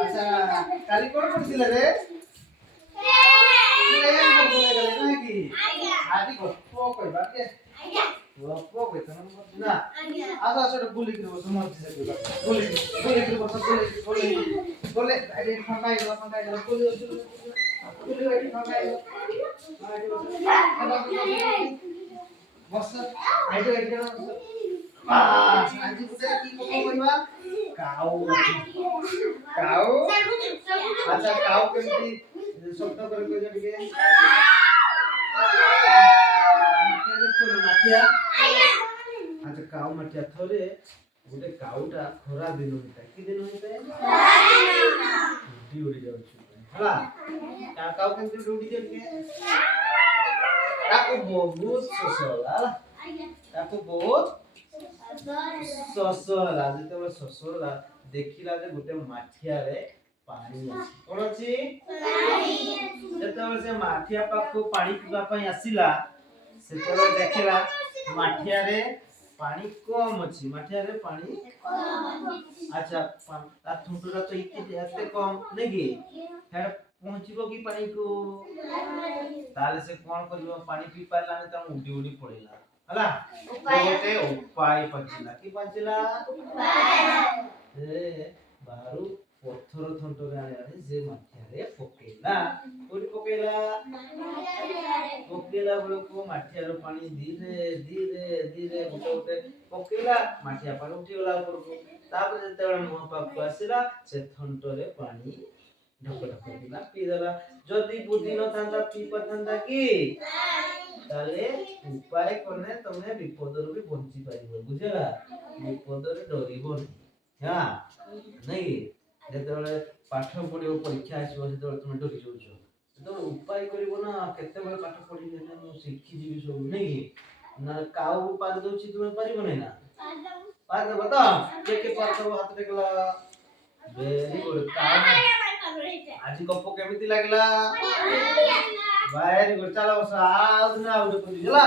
আচ্ছা কালি কোন করছিলে রে নাকি আদি গপ্প কইবা কে গপ্প কইতা না আসো আসো গুলি করে বসো মধ্যে গুলি গুলি করে বসো গুলি গুলি আরে ফাঁকাই গেল গুলি গুলি আইডি ফাঁকাই গেল বসো আইডি আজ বুঝে কি কইবা কাউ কাউ আচ্ছা কাউ কেমতি শব্দ করে কই যাবে কে মাঠিয়া আচ্ছা কাউ মাঠিয়া থরে গোটে কাউটা খরা দিন হইতা কি দিন হইতা উড়ি যাଉଛି ହେଲା ତା କାଉ କେମିତି ଉଡି ଯାଉଛି ତାକୁ ବହୁତ ଶୋଷ ହେଲା ତାକୁ ବହୁତ ଶୋଷ ହେଲା ଯେତେବେଳେ ଶୋଷ ହେଲା ଦେଖିଲା ଯେ ଗୋଟେ ମାଠିଆରେ ପାଣି ଅଛି କଣ ଅଛି ଯେତେବେଳେ ସେ ମାଠିଆ ପାଖକୁ ପାଣି ପିଇବା ପାଇଁ ଆସିଲା ସେତେବେଳେ ଦେଖିଲା ମାଠିଆରେ ପାଣି କମ ଅଛି ମାଠିଆରେ ପାଣି ଆଚ୍ଛା ତା ଥୁଣ୍ଟୁଟା ତ ଏତେ କମ ନାଇଁ କି ହେଡ ପହଞ୍ଚିବ କି ପାଣିକୁ ତାହେଲେ ସେ କଣ କରିବ ପାଣି ପିଇ ପାରିଲାନି ତା ଉଡି ଉଡି ପଳେଇଲା ହେଲା ଗୋଟେ ଉପାୟ ପାଞ୍ଚିଲା କି ପାଞ୍ଚିଲା ଉପାୟ ବାହାରୁ ପଥର ଥଣ୍ଟରେ ଆଣି ସେ ମାଠିଆରେ ପକେଇଲା କୋଉଠି ପକେଇଲା ପକେଇଲା ବେଳକୁ ମାଠିଆର ପାଣି ଧୀରେ ଧୀରେ ଧୀରେ ଗୋଟେ ଗୋଟେ ପକେଇଲା ମାଠିଆ ପାଣି ଉଠିଗଲା ଉପରକୁ ତାପରେ ଯେତେବେଳେ ମୁହଁ ପାଖକୁ ଆସିଲା ସେ ଥଣ୍ଟରେ ପାଣି ଢକ ଢକ ପିଲା ପିଇଦେଲା ଯଦି ବୁଦ୍ଧି ନଥାନ୍ତା ପିଇ ପାରିଥାନ୍ତା କି ତାହେଲେ ଉପାୟ କଲେ ତମେ ବିପଦରୁ ବି ବଞ୍ଚି ପାରିବ ବୁଝିଲା ବିପଦରେ ଡରିବନି ହଁ ନାଇଁ ଯେତେବେଳେ ପାଠ ପଢିବ ପରୀକ୍ଷା ଆସିବ ସେତେବେଳେ ତମେ ଡରି ଯାଉଛ ଯେତେବେଳେ ଉପାୟ କରିବ ନା କେତେବେଳେ ପାଠ ପଢିଲେ ନା ମୁଁ ଶିଖିଯିବି ସବୁ ନାଇଁ ନା କାଉ ପାରି ଦଉଛି ତୁମେ ପାରିବନି ନା ପାରି ଦେବ ତ କିଏ ପାରି ଦେବ ହାତ ଟେକିଲା ଭେରି ଗୁଡ କାଉ ଆଜି ଗପ କେମିତି ଲାଗିଲା ଭେରି ଗୁଡ ଚାଲ ବସ ଆଉ ଦିନ ଆଉ ଗୋଟେ ହେଲା